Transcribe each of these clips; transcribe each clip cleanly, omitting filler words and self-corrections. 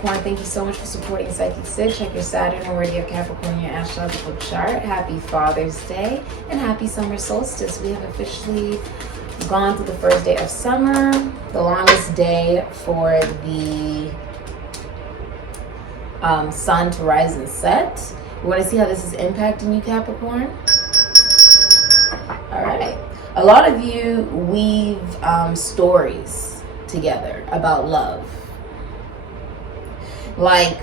Capricorn, thank you so much for supporting SIKIKSYD. Check your Saturn and where you have Capricorn in your astrological chart. Happy Father's Day and happy summer solstice. We have officially gone through the first day of summer, the longest day for the sun to rise and set. We want to see how this is impacting you, Capricorn. All right. A lot of you weave stories together about love. Like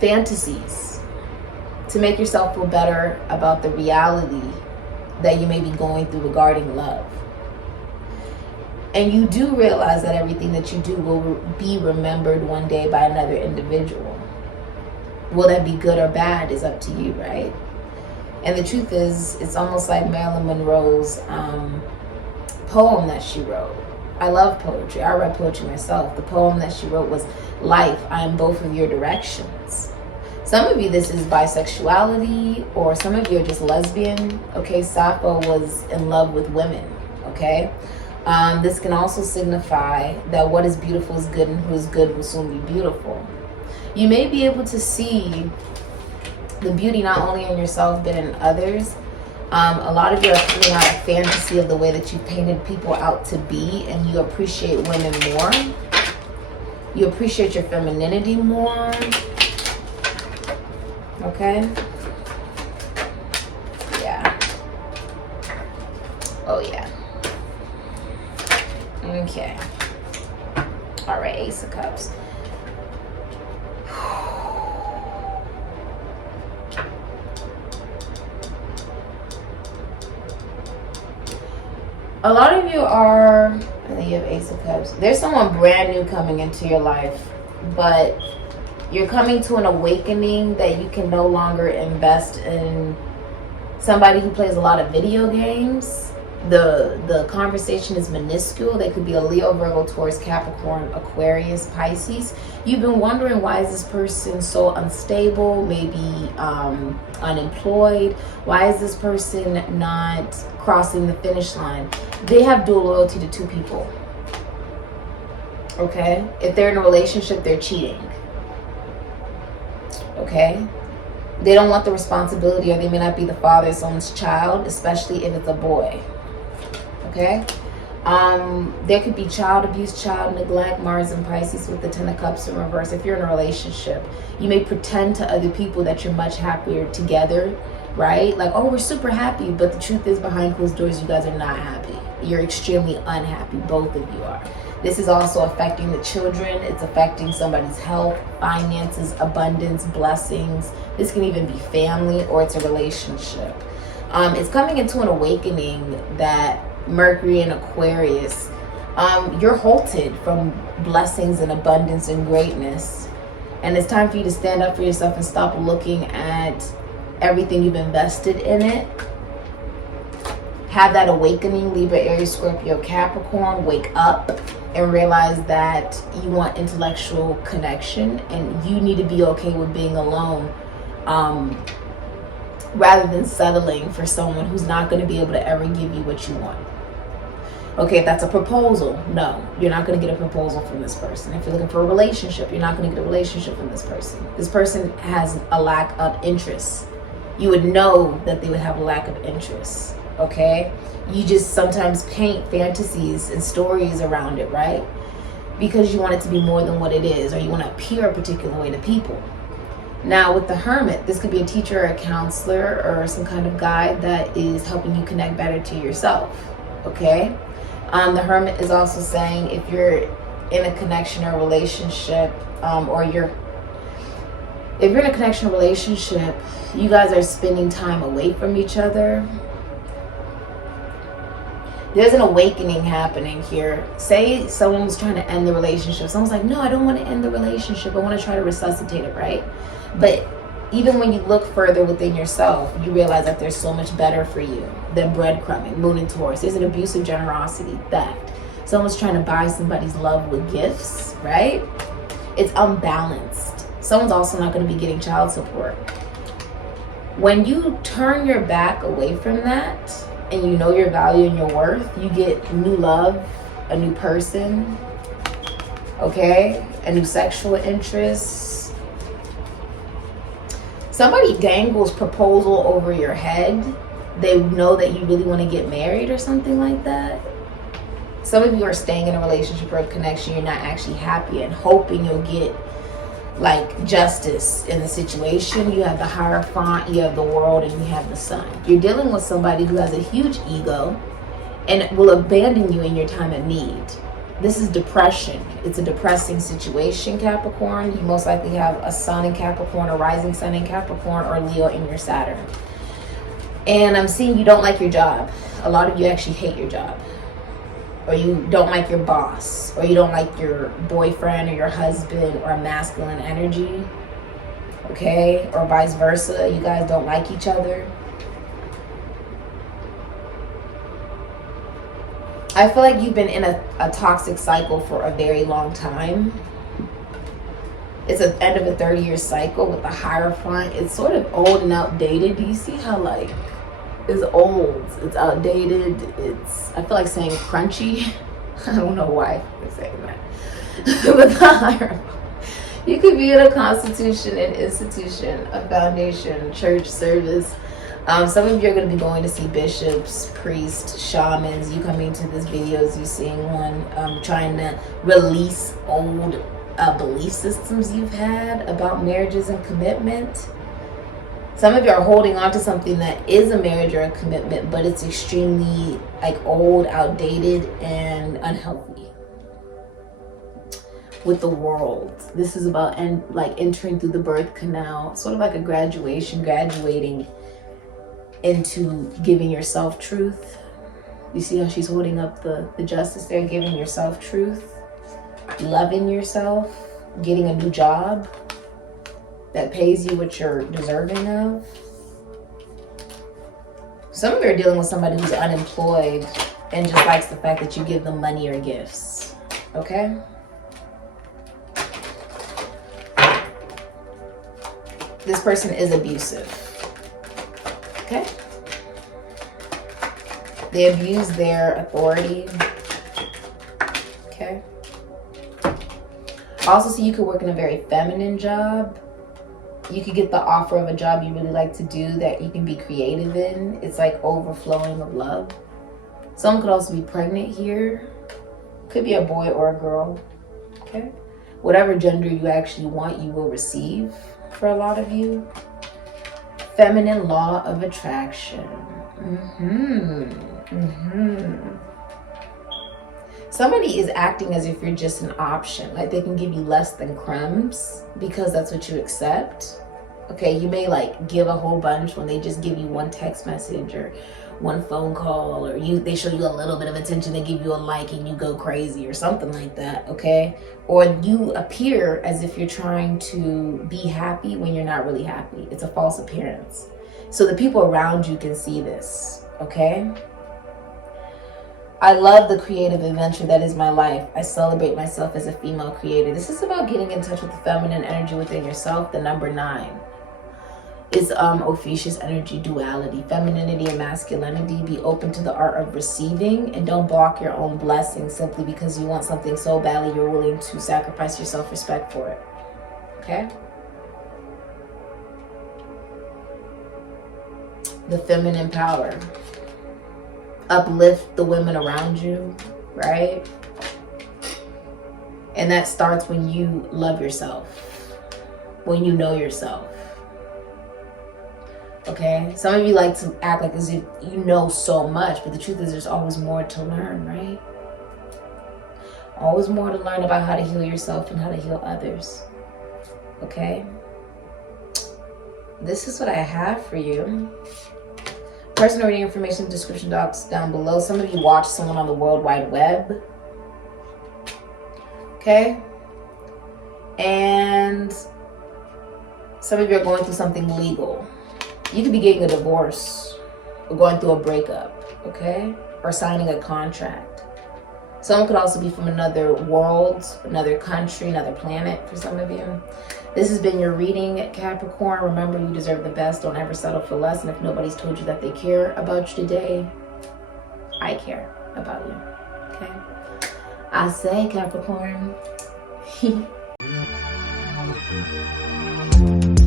fantasies to make yourself feel better about the reality that you may be going through regarding love. And you do realize that everything that you do will be remembered one day by another individual. Will that be good or bad is up to you, right? And the truth is, it's almost like Marilyn Monroe's poem that she wrote. I love poetry. I read poetry myself. The poem that she wrote was, "Life, I am both of your directions." Some of you, this is bisexuality, or some of you are just lesbian. Okay, Sappho was in love with women. Okay, this can also signify that what is beautiful is good, and who is good will soon be beautiful. You may be able to see the beauty not only in yourself but in others. A lot of you are feeling out a fantasy of the way that you painted people out to be, and you appreciate women more. You appreciate your femininity more. Okay? Yeah. Oh, yeah. Okay. All right, Ace of Cups. A lot of you are, I think you have Ace of Cups. There's someone brand new coming into your life, but you're coming to an awakening that you can no longer invest in somebody who plays a lot of video games. The conversation is minuscule. They could be a Leo, Virgo, Taurus, Capricorn, Aquarius, Pisces. You've been wondering, why is this person so unstable, maybe unemployed? Why is this person not crossing the finish line? They have dual loyalty to two people. Okay? If they're in a relationship, they're cheating. Okay? They don't want the responsibility, or they may not be the father of someone's child, especially if it's a boy. Okay? There could be child abuse, child neglect, Mars and Pisces with the 10 of Cups in reverse. If you're in a relationship, you may pretend to other people that you're much happier together, right? Like, oh, we're super happy, but the truth is, behind closed doors, you guys are not happy. You're extremely unhappy. Both of you are. This is also affecting the children. It's affecting somebody's health, finances, abundance, blessings. This can even be family, or it's a relationship. It's coming into an awakening that Mercury and Aquarius, you're halted from blessings and abundance and greatness. And it's time for you to stand up for yourself and stop looking at everything you've invested in it. Have that awakening, Libra, Aries, Scorpio, Capricorn. Wake up and realize that you want intellectual connection, and you need to be okay with being alone, rather than settling for someone who's not going to be able to ever give you what you want. Okay, if that's a proposal, no, you're not going to get a proposal from this person. If you're looking for a relationship, you're not going to get a relationship from this person. This person has a lack of interest. You would know that they would have a lack of interest, okay? You just sometimes paint fantasies and stories around it, right? Because you want it to be more than what it is, or you want to appear a particular way to people. Now, with the Hermit, this could be a teacher or a counselor or some kind of guide that is helping you connect better to yourself, okay? The Hermit is also saying, if you're in a connection or relationship, if you're in a connection or relationship, you guys are spending time away from each other. There's an awakening happening here. Say someone was trying to end the relationship. Someone's like, no, I don't want to end the relationship. I want to try to resuscitate it, right? But even when you look further within yourself, you realize that there's so much better for you than breadcrumbing. Moon and Taurus. There's an abuse of generosity, theft. Someone's trying to buy somebody's love with gifts, right? It's unbalanced. Someone's also not going to be getting child support. When you turn your back away from that, and you know your value and your worth, you get new love, a new person, okay? a new sexual interest. Somebody dangles proposal over your head. They know that you really want to get married or something like that. Some of you are staying in a relationship or a connection you're not actually happy and hoping you'll get like justice in the situation. You have the Hierophant, you have the World, and you have the Sun. You're dealing with somebody who has a huge ego and will abandon you in your time of need. This is depression. It's a depressing situation, Capricorn. You most likely have a Sun in Capricorn, a rising Sun in Capricorn, or Leo in your Saturn. And I'm seeing you don't like your job. A lot of you actually hate your job. Or you don't like your boss, or you don't like your boyfriend or your husband, or a masculine energy, okay? Or vice versa, you guys don't like each other. I feel like you've been in a toxic cycle for a very long time. It's the end of a 30-year cycle with the Hierophant. It's sort of old and outdated. Do you see how like, it's old, it's outdated, it's, I feel like saying crunchy. I don't know why I'm saying that. But the Hierophant, you could be in a constitution, an institution, a foundation, church service. Some of you are going to be going to see bishops, priests, shamans. You coming to this videos, you seeing one, trying to release old belief systems you've had about marriages and commitment. Some of you are holding on to something that is a marriage or a commitment, but it's extremely like old, outdated, and unhealthy. With the World, this is about entering through the birth canal, sort of like a graduation, graduating into giving yourself truth. You see how she's holding up the justice there, giving yourself truth, loving yourself, getting a new job that pays you what you're deserving of. Some of you are dealing with somebody who's unemployed and just likes the fact that you give them money or gifts, okay? This person is abusive, okay? They abuse their authority, okay? Also, so you could work in a very feminine job. You could get the offer of a job you really like to do that you can be creative in. It's like overflowing of love. Someone could also be pregnant here. Could be a boy or a girl, okay? Whatever gender you actually want, you will receive for a lot of you. Feminine law of attraction. Somebody is acting as if you're just an option, like they can give you less than crumbs because that's what you accept. Okay, you may like give a whole bunch when they just give you one text message or one phone call, or they show you a little bit of attention, they give you a like and you go crazy or something like that, okay? Or you appear as if you're trying to be happy when you're not really happy. It's a false appearance. So the people around you can see this, okay? I love the creative adventure that is my life. I celebrate myself as a female creator. This is about getting in touch with the feminine energy within yourself. The number 9 is Ophiuchus energy duality, femininity and masculinity. Be open to the art of receiving and don't block your own blessing simply because you want something so badly you're willing to sacrifice your self-respect for it, okay? The feminine power. Uplift the women around you, right? And that starts when you love yourself, when you know yourself, okay? Some of you like to act like as if you know so much, but the truth is there's always more to learn, right? Always more to learn about how to heal yourself and how to heal others, okay? This is what I have for you. Personal reading information description box down below. Some of you watch someone on the World Wide Web, okay? And some of you are going through something legal. You could be getting a divorce or going through a breakup, okay? Or signing a contract. Someone could also be from another world, another country, another planet for some of you. This has been your reading, Capricorn. Remember, you deserve the best. Don't ever settle for less. And if nobody's told you that they care about you today, I care about you, okay? I say, Capricorn. you.